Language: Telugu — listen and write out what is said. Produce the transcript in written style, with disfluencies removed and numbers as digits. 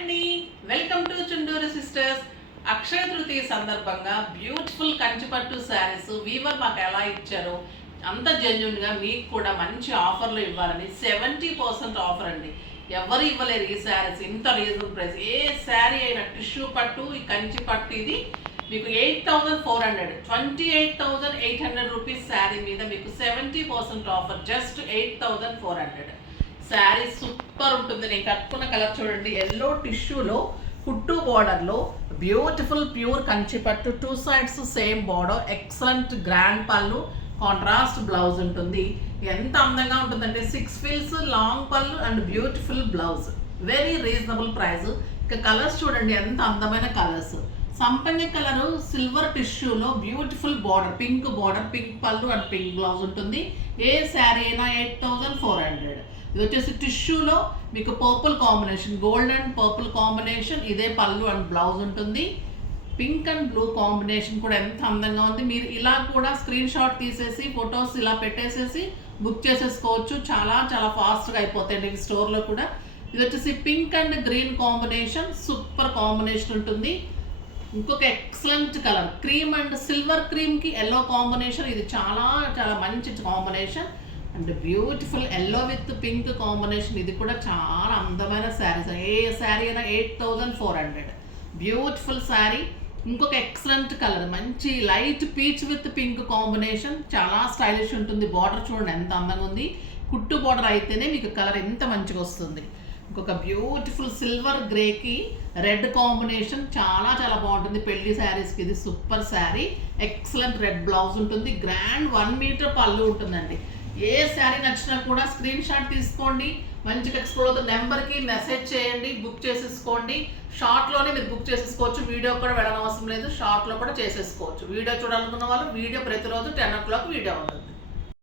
అండి, welcome to Chunduru sisters. Akshaya Tritiya సందర్భంగా బ్యూటిఫుల్ కంచిపట్టు శారీస్ వీవర్ మాకు ఎలా ఇచ్చారో అంత జెన్యున్గా మీకు కూడా మంచి ఆఫర్లు ఇవ్వాలని 70% ఆఫర్ అండి. ఎవరు ఇవ్వలేరు ఈ శారీస్ ఇంత రీజనబుల్ ప్రైస్. ఏ శారీ అయినా టిష్యూ పట్టు, ఈ కంచి పట్టు ఇది మీకు 8,400 28,800 రూపీస్ శారీ మీద మీకు 70% ఆఫర్. జస్ట్ 8,400. శారీ సూపర్ ఉంటుంది. నేను కట్టుకున్న కలర్ చూడండి, ఎల్లో టిష్యూలో కుట్టు బోర్డర్లో బ్యూటిఫుల్ ప్యూర్ కంచిపట్టు, 2 sides same border, excellent grand పళ్ళు, కాంట్రాస్ట్ బ్లౌజ్ ఉంటుంది. ఎంత అందంగా ఉంటుందంటే 6 ఫిల్స్ లాంగ్ పళ్ళు and beautiful blouse. Very reasonable price. ఇక కలర్స్ చూడండి ఎంత అందమైన కలర్స్. సంపంగి కలరు సిల్వర్ టిష్యూలో beautiful border, pink border, pink పళ్ళు అండ్ పింక్ బ్లౌజ్ ఉంటుంది. ఏ శారీ అయినా 8,400. ఇది వచ్చేసి టిష్యూలో మీకు purple combination, gold and purple combination, ఇదే పళ్ళు అండ్ బ్లౌజ్ ఉంటుంది. పింక్ అండ్ బ్లూ కాంబినేషన్ కూడా ఎంత అందంగా ఉంది. మీరు ఇలా కూడా స్క్రీన్ షాట్ తీసేసి ఫొటోస్ ఇలా పెట్టేసేసి బుక్ చేసేసుకోవచ్చు. చాలా చాలా ఫాస్ట్గా అయిపోతాయి స్టోర్లో కూడా. ఇది వచ్చేసి pink and green combination, super combination ఉంటుంది. ఇంకొక excellent colour cream and silver క్రీమ్కి ఎల్లో కాంబినేషన్, ఇది చాలా చాలా మంచి combination. And beautiful yellow with pink combination, ఇది కూడా చాలా అందమైన శారీస్. ఏ శారీ అయినా 8,400. బ్యూటిఫుల్ శారీ. ఇంకొక ఎక్సలెంట్ కలర్ మంచి light peach with pink combination, చాలా స్టైలిష్ ఉంటుంది. బార్డర్ చూడండి ఎంత అందంగా ఉంది. కుట్టు బార్డర్ అయితేనే మీకు కలర్ ఎంత మంచిగా వస్తుంది. ఇంకొక బ్యూటిఫుల్ సిల్వర్ గ్రేకి రెడ్ కాంబినేషన్, చాలా చాలా బాగుంటుంది. పెళ్లి శారీస్కి ఇది super sari. Excellent red blouse ఉంటుంది. గ్రాండ్ 1 మీటర్ పళ్ళు ఉంటుందండి. ఏ శారీ నచ్చినా కూడా స్క్రీన్ షాట్ తీసుకోండి, మంచిగా ఎక్స్ప్లోర్ అవుతుంది. నెంబర్కి మెసేజ్ చేయండి, బుక్ చేసేసుకోండి. షార్ట్లోనే మీరు బుక్ చేసేసుకోవచ్చు. వీడియో కూడా వెళ్ళనవసరం లేదు, షార్ట్లో కూడా చేసేసుకోవచ్చు. వీడియో చూడాలనుకున్న వాళ్ళు వీడియో ప్రతిరోజు 10 o'clock వీడియో ఉంటుంది.